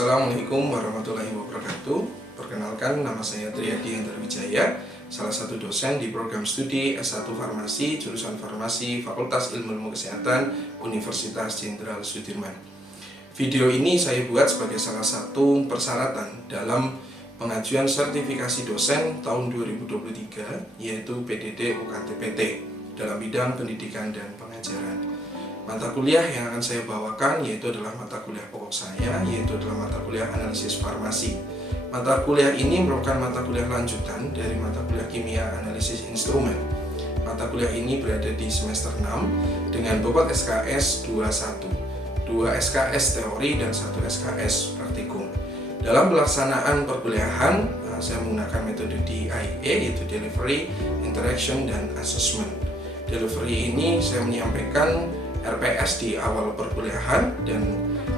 Assalamualaikum warahmatullahi wabarakatuh. Perkenalkan, nama saya Triadi Hendra Wijaya, salah satu dosen di program studi S1 Farmasi, jurusan Farmasi, Fakultas Ilmu Kesehatan, Universitas Jenderal Sudirman. Video ini saya buat sebagai salah satu persyaratan dalam pengajuan sertifikasi dosen tahun 2023, yaitu PDD UKT-PT dalam bidang pendidikan dan pengajaran. Mata kuliah yang akan saya bawakan yaitu adalah mata kuliah pokok saya, yaitu adalah mata kuliah analisis farmasi. Mata kuliah ini merupakan mata kuliah lanjutan dari mata kuliah kimia analisis instrumen. Mata kuliah ini berada di semester 6 dengan bobot SKS 21, 2 SKS teori dan 1 SKS praktikum. Dalam pelaksanaan perkuliahan, saya menggunakan metode DIA, yaitu Delivery, Interaction, dan Assessment. Delivery ini saya menyampaikan RPS di awal perkuliahan dan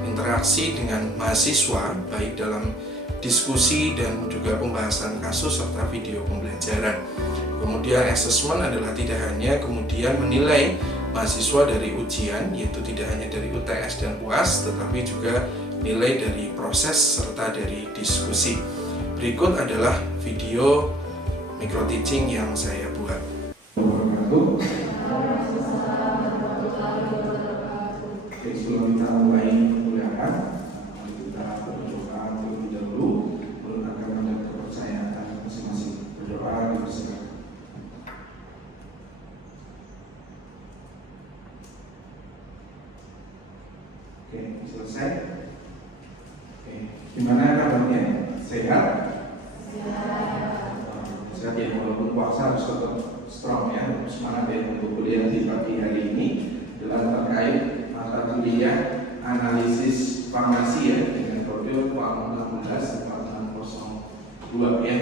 interaksi dengan mahasiswa baik dalam diskusi dan juga pembahasan kasus serta video pembelajaran. Kemudian assessment adalah tidak hanya kemudian menilai mahasiswa dari ujian, yaitu tidak hanya dari UTS dan UAS, tetapi juga nilai dari proses serta dari diskusi. Berikut adalah video micro teaching yang saya buat. Sebelum kita mulai perkuliahan, kita berdoa terlebih dahulu meletakkan mandat kepercayaan masing-masing. Berdoa dipersilakan. Oke, selesai. Oke, gimana kabarnya? Sehat? Sehat ya, walaupun puasa harus tetap strong ya, semangat ya untuk kuliah di pagi hari ini dalam terkait mata kuliah analisis farmasi ya dengan kode 416-4602 ya.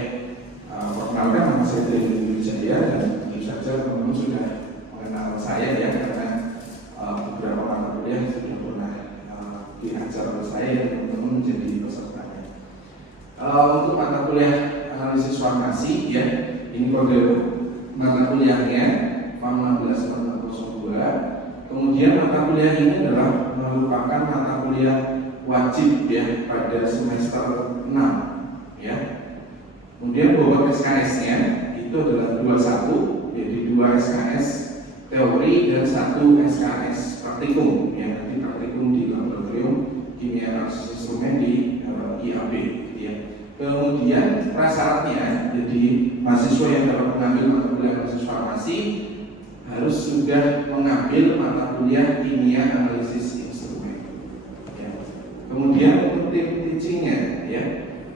Perkenalkan, nama saya Triadi Wijaya dan tentu saja teman-teman sudah mengenal saya ya, karena beberapa mata kuliah sudah pernah diajar oleh saya dan teman-teman menjadi pesertanya. Untuk mata kuliah analisis farmasi ya, ini kode mata kuliahnya 416-4602. Kemudian mata kuliah ini adalah merupakan mata kuliah wajib ya pada semester 6 ya. Kemudian bobot SKS-nya itu adalah 21, jadi 2 SKS teori dan 1 SKS praktikum ya. Nanti praktikum di laboratorium kimia analisis instrumen di IAB gitu ya. Kemudian prasyaratnya, jadi mahasiswa yang dapat mengambil mata kuliah analisis farmasi harus sudah mengambil mata kuliah kimia analisis instrumen ya. Kemudian untuk tim teachingnya ya,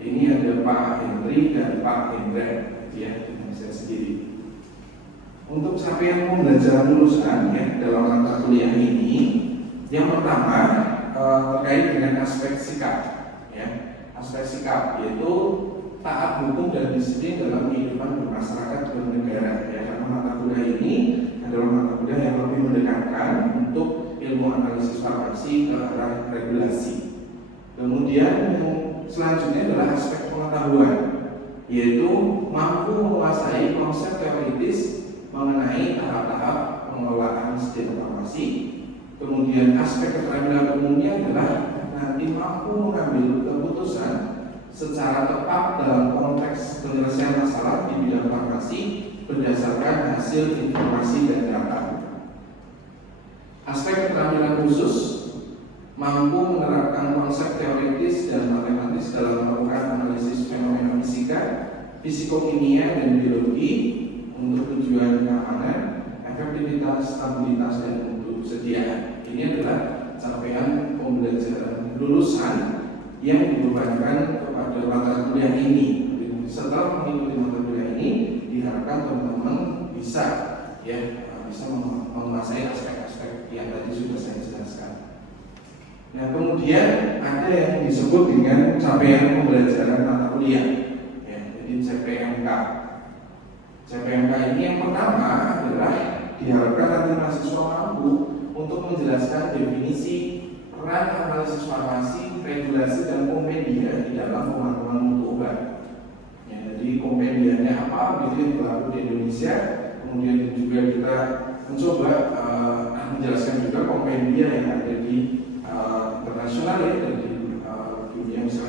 ini ada Pak Henry dan Pak Hendra ya, dengan saya sendiri. Untuk capaian pembelajaran lulusan ya dalam mata kuliah ini, yang pertama terkait dengan aspek sikap ya. Aspek sikap yaitu taat hukum dan disiplin dalam kehidupan bermasyarakat bernegara ya, karena mata kuliah ini adalah mata kuliah yang lebih mendekatkan untuk ilmu analisis farmasi ke arah regulasi. Kemudian yang selanjutnya adalah aspek pengetahuan, yaitu mampu menguasai konsep teoritis mengenai tahap-tahap pengelolaan sistem farmasi. Kemudian aspek keterampilan umumnya adalah nanti mampu mengambil keputusan secara tepat dalam konteks penyelesaian masalah di bidang farmasi berdasarkan hasil informasi dan data. Aspek keterampilan khusus mampu menerapkan konsep teoritis dan matematis dalam melakukan analisis fenomena fisika, fisikokimia, dan biologi untuk tujuan keamanan, efektivitas, stabilitas, dan untuk kesediaan. Ini adalah capaian pembelajaran lulusan yang dibebankan kepada mata kuliah ini. Setelah mengikuti mata kuliah ini, diharapkan teman-teman bisa ya bisa menguasai aspek-aspek yang tadi sudah saya jelaskan. Nah, kemudian ada yang disebut dengan capaian pembelajaran mata kuliah ya, jadi CPMK. CPMK ini yang pertama adalah diharapkan nanti mahasiswa mampu untuk menjelaskan definisi peran analisis farmasi, regulasi, dan kompendia di dalam pemantauan mutu obat. Jadi kompendianya apa gitu yang berlaku di Indonesia. Kemudian juga kita mencoba menjelaskan juga kompendia yang ada di internasional ya, dari dunia misalnya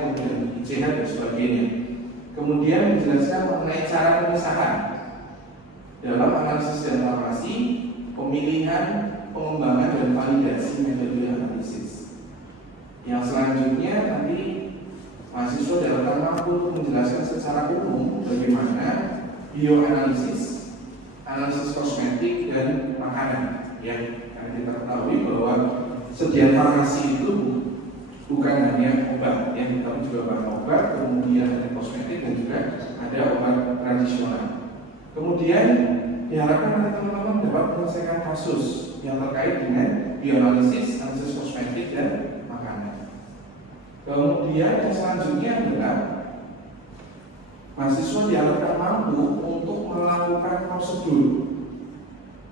kemudian ICH dan sebagainya. Kemudian dijelaskan mengenai cara pemisahan dalam analisis dan farmasi, pemilihan, pengembangan dan validasi metode analisis. Yang selanjutnya tadi mahasiswa diharapkan mampu menjelaskan secara umum bagaimana bioanalisis, analisis kosmetik dan makanan. Yang kita ketahui bahwa sediaan farmasi itu bukan hanya obat, yang tapi juga bahan obat, kemudian ada kosmetik dan juga ada obat tradisional. Kemudian diharapkan teman-teman dapat menyelesaikan kasus yang terkait dengan bioanalisis, analisis kosmetik dan makanan. Kemudian yang selanjutnya adalah mahasiswa diharapkan mampu untuk melakukan prosedur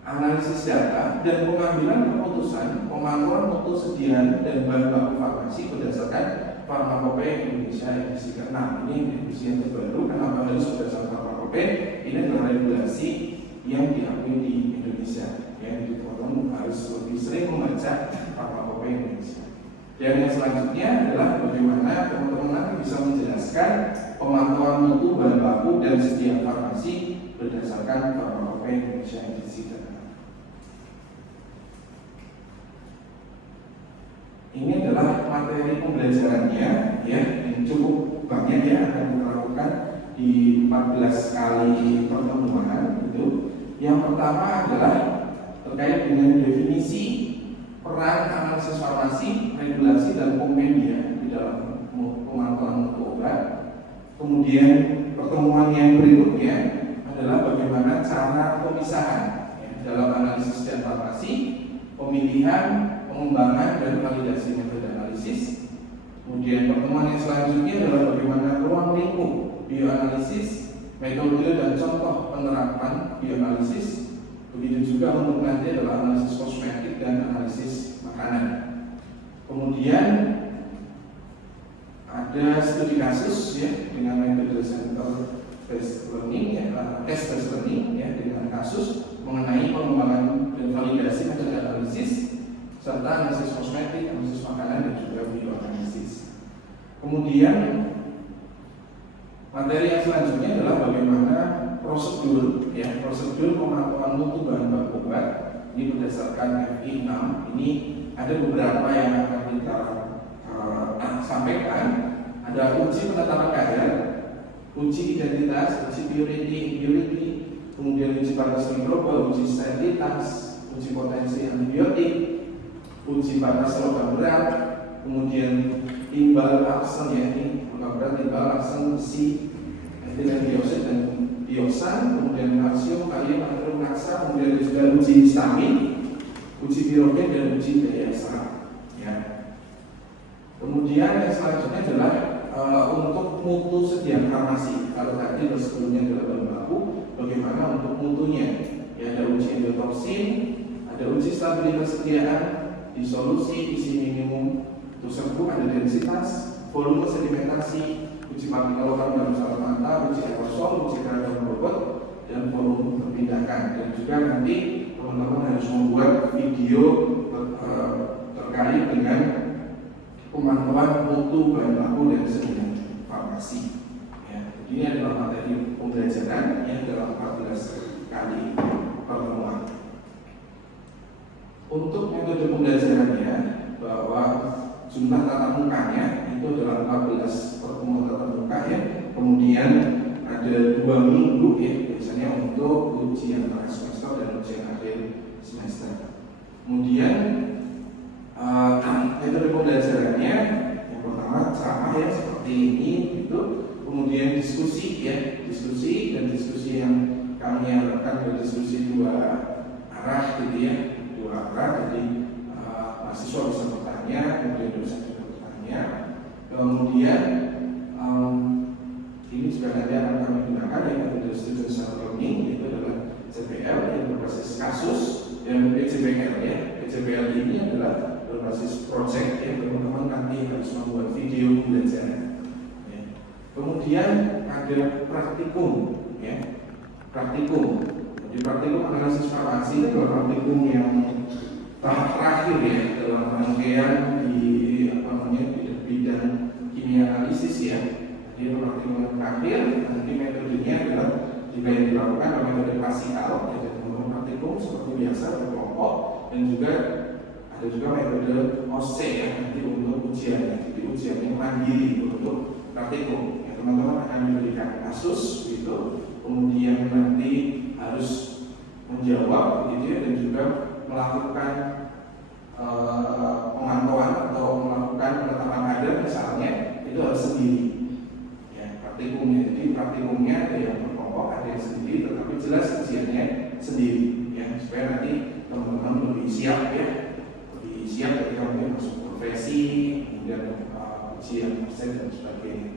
analisis data dan pengambilan keputusan pemantauan mutu sediaan dan bahan baku farmasi berdasarkan Farmakopeia Indonesia edisi ke-6. Ini edisi yang terbaru. Kenapa harus berdasarkan Farmakopeia? Ini adalah regulasi yang diakui di Indonesia. Ya, jadi teman-teman harus lebih sering membaca Farmakopeia Indonesia. Dan yang selanjutnya adalah bagaimana teman-teman nanti bisa menjelaskan pemantauan mutu bahan baku dan sediaan farmasi berdasarkan Farmakopeia Indonesia edisi ke-6. Ini adalah materi pembelajarannya ya, yang cukup banyak ya, akan kita lakukan di 14 kali pertemuan itu. Yang pertama adalah terkait dengan definisi peran analisis farmasi, regulasi dan kompendia di dalam pemantauan mutu obat. Kemudian pertemuan yang berikutnya adalah bagaimana cara pemisahan ya, dalam analisis dan farmasi, pemilihan, pengembangan dan validasi metode analisis. Kemudian pertemuan yang selanjutnya adalah bagaimana ruang lingkup bioanalisis, metode dan contoh penerapan bioanalisis. Begitu juga untuk nanti adalah analisis kosmetik dan analisis makanan. Kemudian ada studi kasus ya dengan metode center based learning ya, test based learning ya, dengan kasus mengenai pengembangan dan validasi metode analisis serta analisis kosmetik, analisis makanan dan juga bioanalisis. Kemudian materi yang selanjutnya adalah bagaimana prosedur ya, prosedur pemantauan mutu bahan baku obat ini berdasarkan FI 6. Ini ada beberapa yang akan kita sampaikan. Ada uji penetapan kadar, uji identitas, uji purity, kemudian uji batas mikroba, uji sterilitas, uji potensi antibiotik, uji batas logam berat, kemudian timbal aksen ya, ini logam berat, timbal aksen besi, etilen dioksida dan dioksan, kemudian kalsium, kalium, natrium, naksa, kemudian juga uji histamin, uji pirogen dan uji daya serap. Ya. Kemudian yang selanjutnya adalah untuk mutu sediaan farmasi. Kalau tadi sebelumnya adalah bahan baku, bagaimana untuk mutunya? Ya, ada uji endotoksin, ada uji stabilitas sediaan, disolusi, isi minimum, tersebut ada densitas, volume sedimentasi, uji partikel lokal dalam saluran mata, uji aerosol, uji keadaan robot, dan volume perpindahan. Dan juga nanti teman-teman harus membuat video terkait dengan pemantauan mutu bahan baku dan sediaan farmasi. Ya, ini adalah materi pembelajaran yang dalam 14 kali pertemuan. Untuk metode pembelajarannya, bahwa jumlah tatap mukanya itu adalah 14 pertemuan tatap muka ya. Kemudian ada 2 minggu ya, biasanya untuk ujian tengah semester dan ujian akhir semester. Kemudian metode pembelajarannya yang pertama ceramah ya seperti ini itu, kemudian diskusi ya, diskusi yang kami harapkan adalah diskusi 2 arah gitu ya, 2 arah, jadi mahasiswa bisa bertanya, kemudian dosen juga bertanya. Kemudian ini juga nanti akan kami gunakan ya, metode student learning, itu adalah CPL yang berbasis kasus dan PJBL ya. PJBL ini adalah berbasis project ya, teman-teman nanti harus membuat video pembelajaran ya. Kemudian ada praktikum ya, praktikum. Jadi praktikum analisis farmasi itu adalah praktikum yang tahap terakhir ya dalam rangkaian di di bidang kimia kimia analisis ya. Jadi praktikum yang terakhir nanti metodenya adalah jika yang dilakukan adalah metode klasikal, yaitu teman-teman praktikum seperti biasa berkelompok, dan juga ada juga metode OC ya, nanti untuk ujian. Jadi ujiannya mandiri untuk praktikum. Ya, teman-teman akan diberikan kasus gitu, kemudian nanti harus menjawab gitu ya, dan juga melakukan pemantauan atau melakukan penetapan kadar misalnya, itu harus sendiri ya praktikumnya. Jadi praktikumnya ada yang berkelompok, ada yang sendiri, tetapi jelas ujiannya sendiri ya, supaya nanti teman-teman lebih siap ya, lebih siap ketika mungkin masuk profesi, kemudian ujian persen dan sebagainya.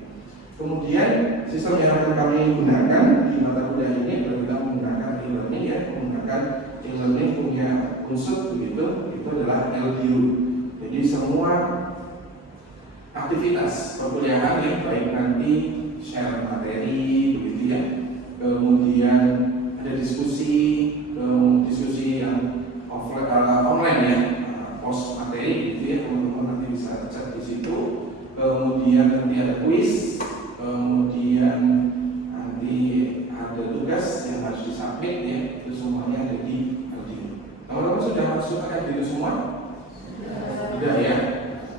Kemudian sistem yang akan kami gunakan di mata kuliah ini adalah kita menggunakan e-learning ya, menggunakan e-learning punya unsur begitu, itu adalah LDU. Jadi semua aktivitas perkuliahan ya, baik nanti share materi begitu ya, kemudian ada diskusi yang online ya, post materi gitu ya, teman-teman nanti bisa cek di situ. Kemudian nanti ada kuis, kemudian nanti ada tugas yang harus disubmit ya, itu semuanya ada di LDU. Teman-teman sudah masuk ke LDU semua? Sudah ya.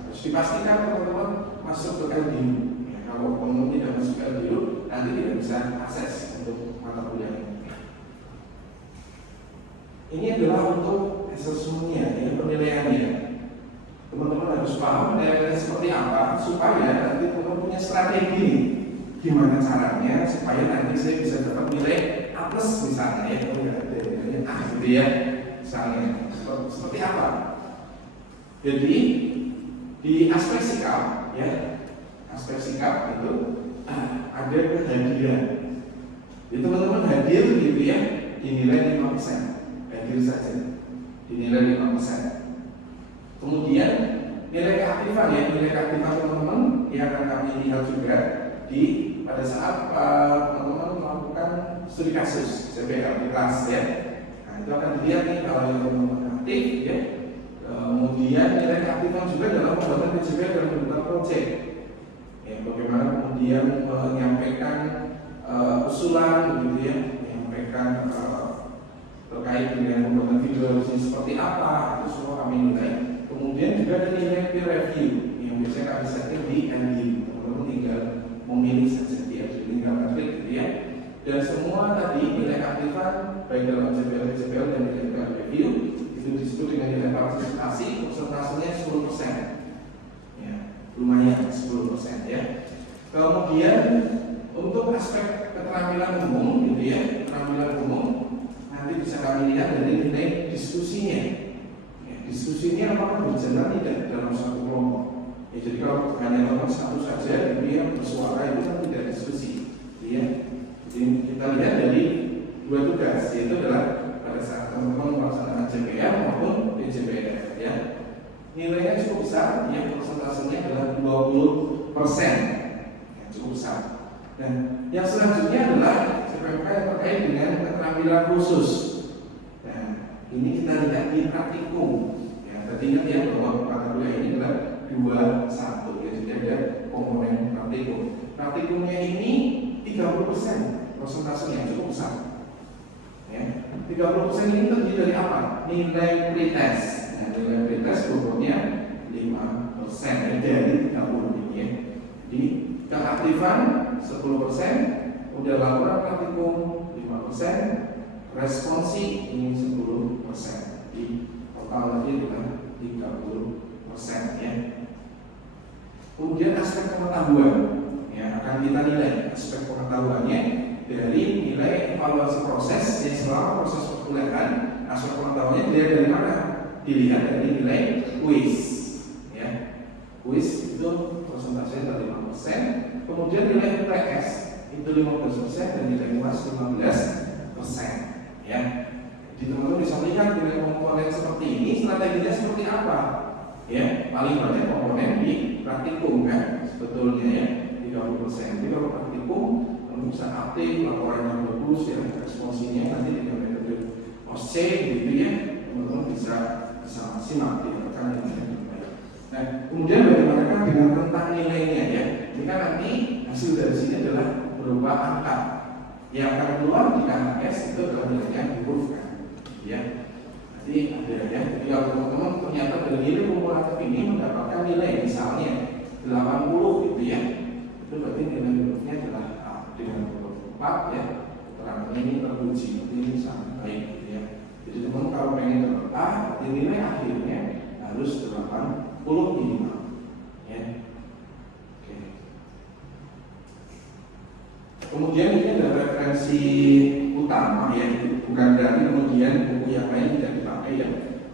Harus dipastikan teman-teman masuk ke LDU. Ya, kalau teman-teman tidak masuk ke LDU, nanti tidak bisa akses untuk mata kuliah ini. Ini adalah untuk assessment-nya, ya, penilaiannya. Teman-teman harus paham penilaiannya seperti apa supaya nanti teman-teman punya strategi gimana caranya supaya nanti saya bisa dapat nilai A+ misalnya ya, A gitu ya, misalnya seperti apa. Jadi di aspek sikap ya, aspek sikap itu ada kehadiran. Jadi teman-teman hadir gitu ya, dinilai 5%, hadir saja dinilai 5%. Kemudian nilai keaktifan ya, nilai keaktifan teman-teman yang akan kami lihat juga pada saat teman-teman melakukan studi kasus CPL di kelas ya. Nah itu akan dilihat nih kalau yang teman-teman aktif ya. Kemudian nilai keaktifan juga dalam pembuatan PJBL dan pembuatan proyek. Ya, bagaimana kemudian menyampaikan usulan begitu ya, menyampaikan terkait dengan pembuatan video seperti apa, itu semua kami nilai. Kemudian juga ada nilai peer review yang biasanya kami setting di LDU. Teman-teman tinggal memilih saja di LDU, tinggal klik gitu ya. Dan semua tadi nilai keaktifan baik dalam CPL dan nilai peer review itu disebut dengan nilai partisipasi, persentasenya 10%. Ya, lumayan 10% ya. Kemudian untuk aspek keterampilan umum gitu ya, keterampilan umum nanti bisa kami lihat dari nilai diskusinya. Diskusinya apakah berjalan tidak dalam satu kelompok. Ya, jadi kalau hanya teman satu saja dia bersuara itu kan tidak diskusi. Ya. Jadi kita lihat dari dua tugas, yaitu adalah pada saat teman-teman melaksanakan CPL maupun PJBL ya. Nilainya cukup besar, yang persentasenya adalah 20%. Ya, cukup besar. Dan yang selanjutnya adalah CPMK yang terkait dengan keterampilan khusus. Nah, ini kita lihat di praktikum. Jadi ingat ya bahwa mata kuliah ini adalah 2-1 ya, jadi ada komponen praktikum. Praktikumnya ini 30% persentasenya cukup besar. Ya, 30% ini terdiri dari apa? Nilai pretest. Nah, nilai pretest bobotnya 5% dari 30 ini ya. Jadi keaktifan 10%, udah laporan praktikum 5%, responsi ini 10%. Di total lagi adalah 30% ya. Kemudian aspek pengetahuan ya, akan kita nilai aspek pengetahuannya dari nilai evaluasi proses yang selama proses perkuliahan. Aspek pengetahuannya dilihat dari mana? Dilihat dari nilai kuis ya. Kuis itu persentase dari 5%, kemudian nilai UTS itu 15% dan nilai UAS 15% ya. Jadi teman-teman bisa lihat dengan komponen seperti ini, strateginya seperti apa ya. Paling banyak komponen di praktikum kan sebetulnya ya, 30%. Jadi kalau praktikum teman bisa aktif, laporannya bagus ya, responsinya nanti dengan metode OC gitu ya, teman-teman bisa maksimal dilakukan dengan baik. Nah kemudian bagaimana dengan tentang nilainya ya. hasil dari sini adalah berupa angka. Yang akan keluar di KHS itu adalah nilainya huruf kan, ya. Jadi ada ya. Jadi kalau teman-teman ternyata dari nilai kumulatif ini mendapatkan nilai misalnya 80 gitu ya, itu berarti nilai hurufnya adalah A dengan huruf 4 ya. Keterangannya ini teruji, ini sangat baik gitu ya. Jadi teman kalau pengen dapat A, berarti nilai akhirnya harus 80 minimal ya. Oke. Kemudian ini ada referensi utama ya, bukan berarti kemudian buku yang lain tidak dipakai ya.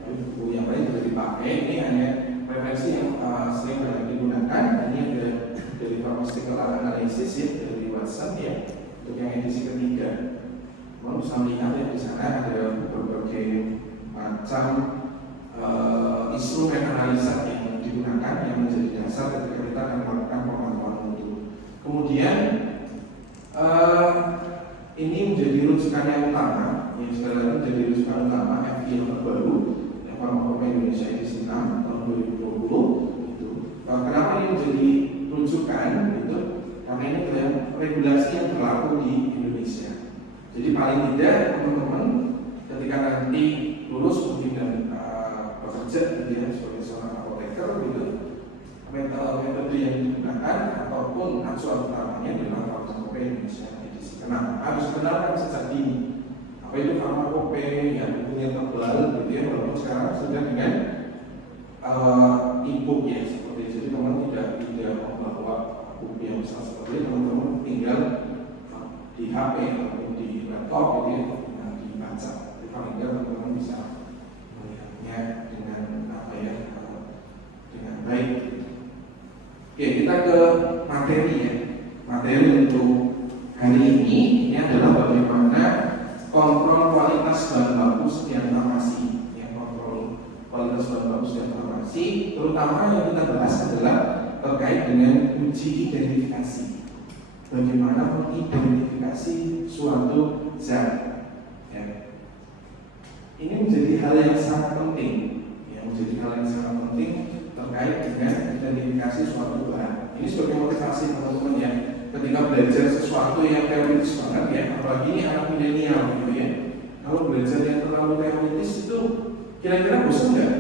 Buku yang lain tidak dipakai, ini hanya referensi yang sering banyak digunakan. Ini ada dari Pharmaceutical Analysis ya, dari Watson ya, untuk yang edisi ketiga. Kamu bisa melihat ya, di sana ada berbagai macam instrumen analisa yang digunakan yang menjadi dasar ketika kita akan melakukan pemantauan mutu. Kemudian ini menjadi rujukan yang utama, yang sekarang menjadi rujukan utama FI yang terbaru, yang Farmakope Indonesia edisi 6 tahun 2020 itu. Kenapa ini menjadi rujukan? Itu karena ini adalah regulasi yang berlaku di Indonesia. Jadi paling tidak teman-teman ketika nanti lulus mungkin dan bekerja gitu ya, sebagai seorang apoteker gitu, metode yang digunakan ataupun acuan utamanya adalah Farmakope Indonesia edisi 6. Harus kenalkan sejak dini apa itu Farmakope yang punya tebal gitu ya, walaupun sekarang sudah dengan e-book ya seperti itu. Jadi teman tidak membawa buku yang besar seperti itu, teman-teman tinggal di HP ataupun di laptop gitu ya, dengan dibaca. Jadi paling tidak teman-teman bisa melihatnya dengan apa ya, dengan baik. Oke, kita ke materi ya. Materi untuk hari ini adalah bagaimana kontrol kualitas bahan baku setiap farmasi. Ya, kontrol kualitas bahan baku setiap farmasi, terutama yang kita bahas adalah terkait dengan uji identifikasi. Bagaimana mengidentifikasi suatu zat. Ya. Ini menjadi hal yang sangat penting. Ya, menjadi hal yang sangat penting terkait dengan identifikasi suatu bahan. Ini sebagai motivasi teman-teman ya, ketika belajar sesuatu yang teoritis banget ya, apalagi ini anak milenial gitu ya. Kalau belajar yang terlalu teoritis itu kira-kira bosan nggak?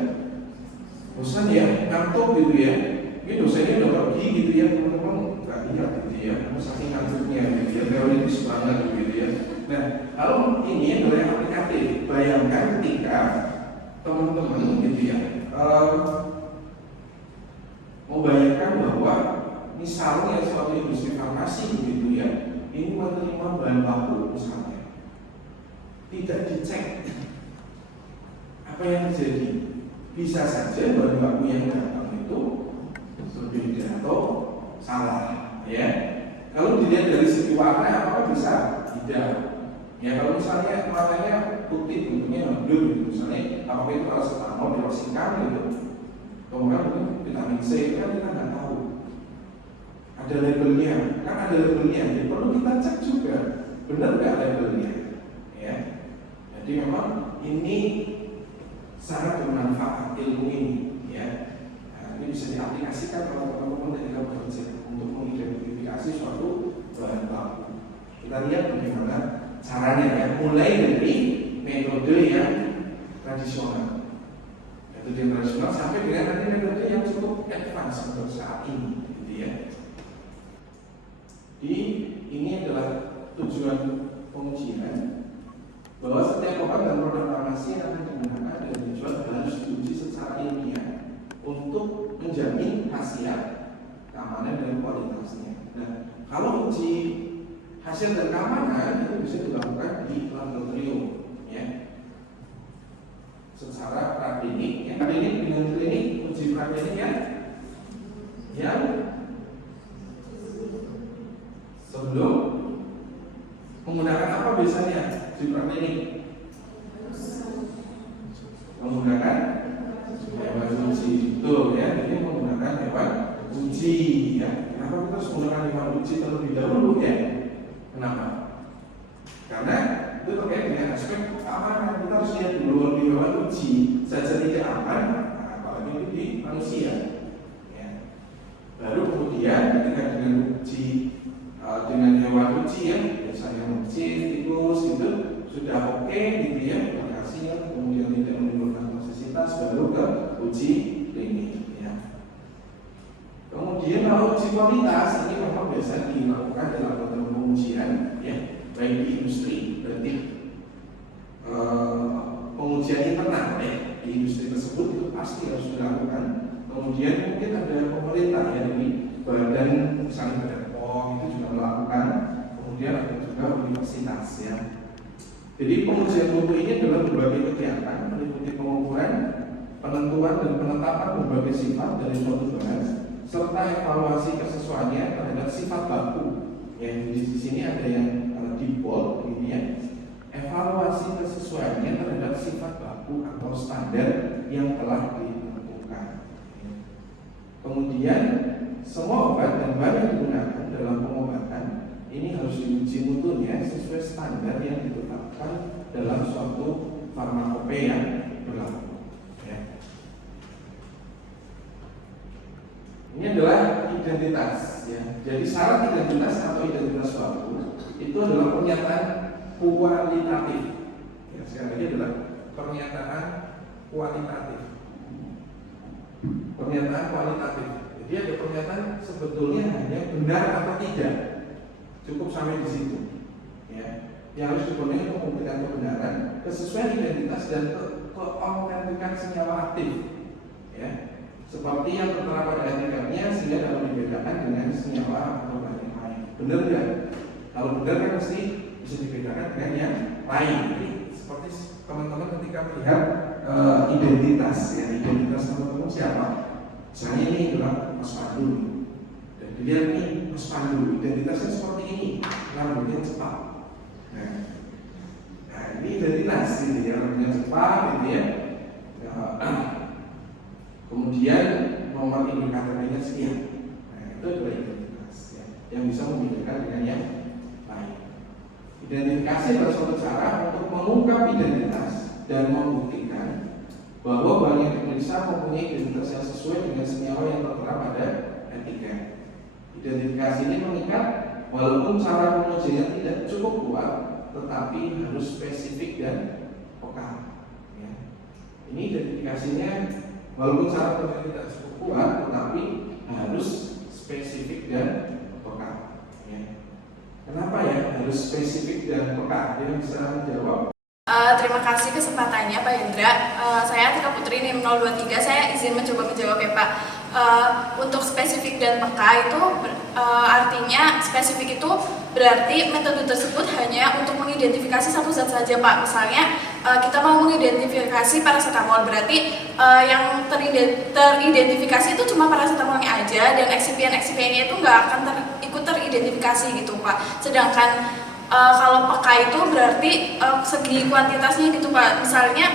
Bosan ya, ngantuk gitu ya. Ini dosennya udah pergi gitu ya, teman-teman nggak lihat gitu ya, saking ngantuknya gitu ya, teoritis banget gitu ya. Nah, kalau ini adalah yang aplikatif, bayangkan ketika teman-teman gitu ya, membayangkan bahwa misalnya suatu industri farmasi begitu ya, ini menerima bahan baku misalnya, tidak dicek apa yang terjadi, bisa saja bahan baku yang datang itu berbeda atau salah ya. Kalau dilihat dari segi warna apakah bisa? Tidak ya. Kalau misalnya warnanya putih bentuknya blue misalnya, apakah itu paracetamol diroksikan gitu, kemudian mungkin vitamin C kan kita nggak tahu, ada labelnya, kan ada labelnya, jadi perlu kita cek juga benar nggak labelnya ya. Jadi memang ini sangat bermanfaat ilmu ini ya. Nah, ini bisa diaplikasikan oleh teman-teman ketika bekerja untuk mengidentifikasi suatu bahan baku. Kita lihat bagaimana caranya ya, mulai dari metode yang tradisional sampai dengan nanti metode yang cukup advance untuk saat ini gitu ya. Jadi ini adalah tujuan pengujian, bahwa setiap obat dan produk farmasi yang akan digunakan dan dijual harus diuji secara ilmiah untuk menjamin khasiat, keamanan dan kualitasnya. Nah, kalau uji hasil dan keamanan itu bisa dilakukan di laboratorium ya, secara praklinik ya. Praklinik dengan klinik, uji praklinik ya, yang sebelum menggunakan apa biasanya uji praklinik? Menggunakan hewan uji, betul ya. Jadi menggunakan hewan uji ya. Kenapa kita harus menggunakan hewan uji terlebih dahulu ya? Kenapa? Karena itu terkait dengan aspek keamanan. Kita harus lihat dulu di hewan uji saja tidak aman, nah, apalagi itu di manusia ya. Baru kemudian ketika dengan uji Kalau uji kualitas ini memang biasa dilakukan dalam bentuk pengujian, ya, baik di industri, berarti pengujian internal ya di industri tersebut itu pasti harus dilakukan. Kemudian mungkin ada pemerintah ya, dari badan misalnya Badan POM itu juga melakukan. Kemudian ada juga universitas ya. Jadi pengujian mutu ini adalah berbagai kegiatan meliputi pengukuran, penentuan dan penetapan berbagai sifat dari suatu bahan serta evaluasi kesesuaiannya terhadap sifat baku. Yang di sini ada yang di bold ini ya. Evaluasi kesesuaiannya terhadap sifat baku atau standar yang telah ditentukan. Kemudian semua obat dan bahan yang digunakan dalam pengobatan ini harus diuji mutunya sesuai standar yang ditetapkan dalam suatu farmakopea yang berlaku. Ini adalah identitas ya. Jadi syarat identitas atau identitas baku itu adalah pernyataan kualitatif. Ya, sekali lagi adalah pernyataan kualitatif. Pernyataan kualitatif. Jadi ada pernyataan sebetulnya hanya benar atau tidak. Cukup sampai di situ. Ya. Yang harus dipenuhi untuk membuktikan kebenaran, kesesuaian identitas dan keautentikan senyawa aktif. Ya. Seperti yang tertera pada etiketnya sehingga dapat dibedakan dengan senyawa atau bahan yang lain. Benar tidak? Kalau benar kan mesti bisa dibedakan dengan yang lain. Jadi seperti teman-teman ketika melihat identitas ya, identitas teman-teman siapa? Misalnya ini adalah Mas Pandu. Dan dilihat nih Mas Pandu, identitasnya seperti ini, rambutnya cepat. Nah ini identitas gitu ya, rambutnya cepat gitu ya. Kemudian nomor indikatornya sekian. Nah, itu adalah identitas ya, yang bisa membedakan dengan yang lain. Identifikasi adalah suatu cara untuk mengungkap identitas dan membuktikan bahwa barang yang diperiksa mempunyai identitas yang sesuai dengan senyawa yang tertera pada etiket. Identifikasi ini mengikat walaupun cara pengujiannya tidak cukup kuat, tetapi harus spesifik dan peka. Ya. Ini identifikasinya walaupun cara penelitian tidak cukup kuat, tetapi harus spesifik dan peka. Ya. Kenapa ya harus spesifik dan peka? Dia bisa menjawab. Terima kasih kesempatannya Pak Hendra. Saya Tika Putri NIM 023. Saya izin mencoba menjawab ya Pak. Untuk spesifik dan peka itu artinya spesifik itu berarti metode tersebut hanya untuk mengidentifikasi satu zat saja Pak. Misalnya kita mau mengidentifikasi paracetamol, berarti yang teridentifikasi itu cuma paracetamolnya aja dan eksipien-eksipiennya itu nggak akan ikut teridentifikasi gitu Pak. Sedangkan kalau peka itu berarti segi kuantitasnya gitu Pak. Misalnya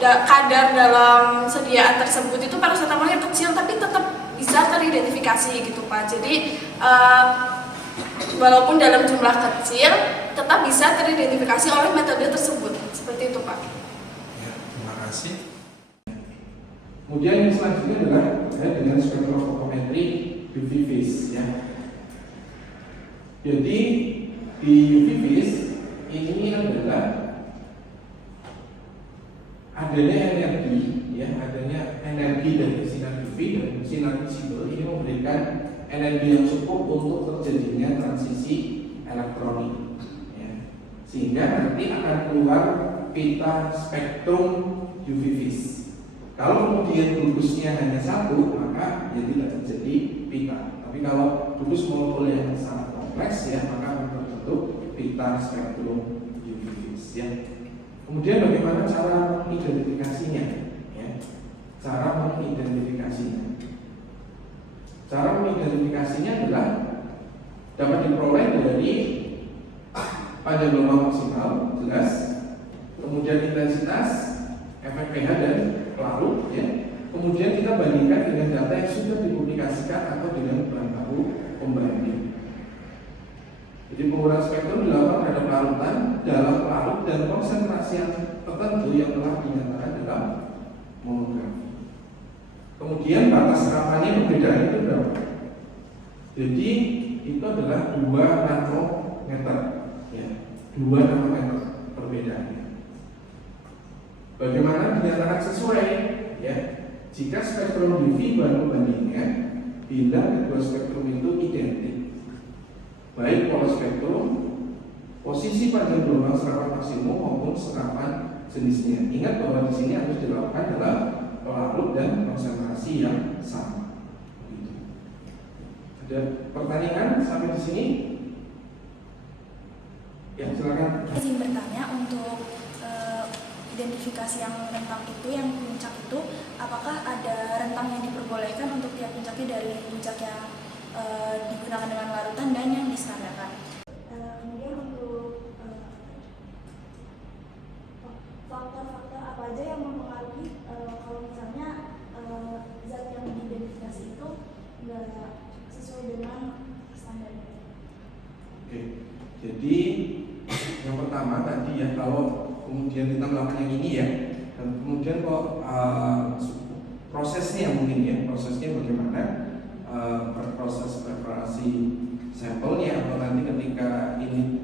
kadar dalam sediaan tersebut itu paracetamolnya kecil tapi tetap bisa teridentifikasi gitu Pak. Jadi walaupun dalam jumlah kecil tetap bisa teridentifikasi oleh metode tersebut. Seperti itu Pak. Ya, terima kasih. Kemudian yang selanjutnya adalah terkait dengan spektrofotometri UV-Vis ya. Jadi di UV-Vis ini adalah adanya energi ya, adanya energi dari sinar UV dan sinar visible ini memberikan energi yang cukup untuk terjadinya transisi elektronik ya. Sehingga nanti akan keluar pita spektrum UV-Vis. Kalau kemudian glukusnya hanya satu, maka ya tidak terjadi pita. Tapi kalau glukus molekul yang sangat kompleks ya, maka akan terbentuk pita spektrum UV-Vis ya. Kemudian bagaimana cara mengidentifikasinya? Ya. Cara mengidentifikasinya. Cara mengidentifikasinya adalah dapat diperoleh dari panjang gelombang maksimal, jelas. Kemudian intensitas, efek pH dan pelarut. Ya. Kemudian kita bandingkan dengan data yang sudah dipublikasikan atau dengan bahan baku pembanding. Jadi pengukuran spektrum dilakukan pada pelarutan, dalam pelarut dan konsentrasi yang tertentu yang telah dinyatakan dalam monografi. Kemudian batas kapannya perbedaan itu berapa? Jadi itu adalah 2 nanometer, ya, 2 nanometer perbedaannya. Bagaimana dinyatakan sesuai? Ya, jika spektrum UV bahan pembandingnya bila kedua spektrum itu identik, baik pola spektrum, posisi panjang gelombang serapan maksimum maupun serapan jenisnya. Ingat bahwa di sini harus dilakukan dalam pelarut dan konsentrasi yang sama. Ada pertanyaan sampai di sini? Ya, silakan. Izin bertanya, untuk identifikasi yang rentang itu, yang puncak itu, apakah ada rentang yang diperbolehkan untuk tiap puncaknya dari puncak yang digunakan dengan larutan dan yang distandarkan? Kemudian untuk faktor-faktor apa aja yang mempengaruhi kalau misalnya zat yang diidentifikasi itu nggak sesuai dengan standarnya? Oke, jadi yang pertama tadi ya, kalau kemudian kita melakukan yang ini ya, dan kemudian kok prosesnya mungkin ya, prosesnya bagaimana proses preparasi sampelnya, atau nanti ketika ini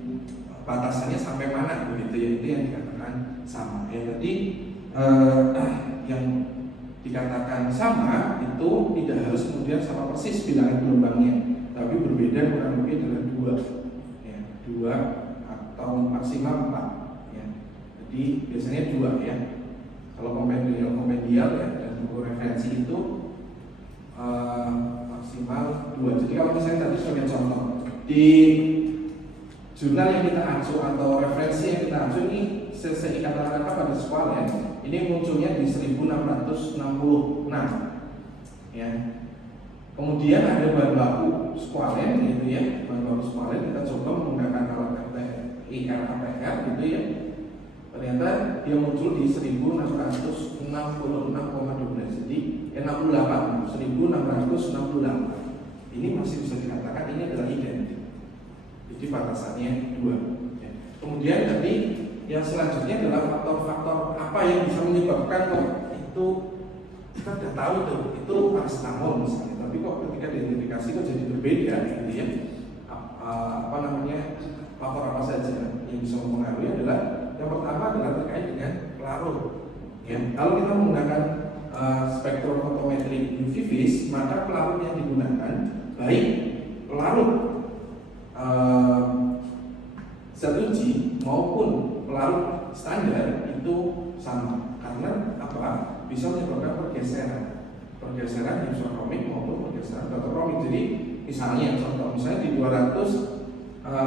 batasannya sampai mana begitu ya, itu yang dikatakan sama ya. Tadi yang dikatakan sama itu tidak harus kemudian sama persis bilangan gelombangnya, tapi berbeda kurang lebih dengan 2 ya, 2 atau maksimal 4 ya. Jadi biasanya 2 ya. Kalau kompendial ya, dan buku referensi itu maksimal 2. Jadi kalau misalnya tadi sebagai contoh di jurnal yang kita acu atau referensi yang kita acu ini seikatan apa pada sekolah ya, ini munculnya di 1666 ya. Kemudian ada bahan baku squalen gitu ya, bahan baku squalen kita coba menggunakan alat IRAPR gitu ya. Ternyata dia muncul di 1666,12, jadi 1668. Ini masih bisa dikatakan ini adalah identik. Jadi batasannya 2 ya. Kemudian tadi yang selanjutnya adalah faktor-faktor apa yang bisa menyebabkan kok itu kita sudah tahu itu paracetamol misalnya, tapi kok ketika diidentifikasi kok jadi berbeda gitu ya. Faktor apa saja yang bisa mempengaruhi adalah yang pertama adalah terkait dengan pelarut ya. Kalau kita menggunakan spektrofotometri UV vis, maka pelarut yang digunakan baik pelarut zat uji maupun pelarut standar itu sama, karena apa? Bisa menyebabkan pergeseran isokromik maupun pergeseran fotokromik. Jadi misalnya contoh, misalnya di 200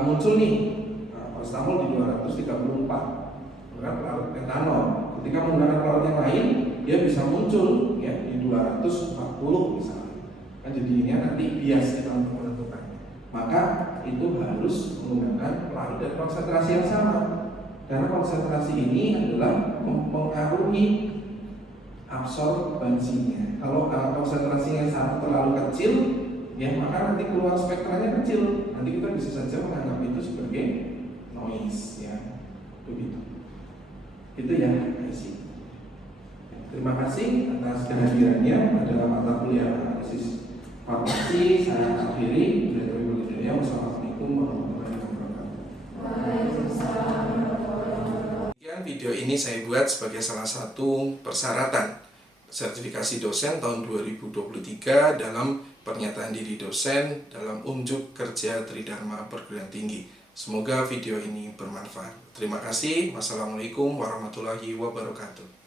muncul nih paracetamol di 234 dengan pelarut etanol. Ketika menggunakan pelarut yang lain, dia bisa muncul ya di 240 misalnya. Kan jadinya nanti bias kita untuk menentukan. Maka itu harus menggunakan pelarut dan konsentrasi yang sama, karena konsentrasi ini adalah mempengaruhi absorbansinya. Kalau konsentrasinya satu terlalu kecil, ya maka nanti keluar spektranya kecil. Nanti kita bisa saja menganggap itu sebagai noise, ya begitu. Itu ya, isi. Terima kasih atas kehadirannya pada mata kuliah analisis farmasi. Saya akhiri. Wassalamualaikum warahmatullahi wabarakatuh. Video ini saya buat sebagai salah satu persyaratan sertifikasi dosen tahun 2023 dalam pernyataan diri dosen dalam unjuk kerja Tridharma Perguruan Tinggi. Semoga video ini bermanfaat. Terima kasih. Wassalamualaikum warahmatullahi wabarakatuh.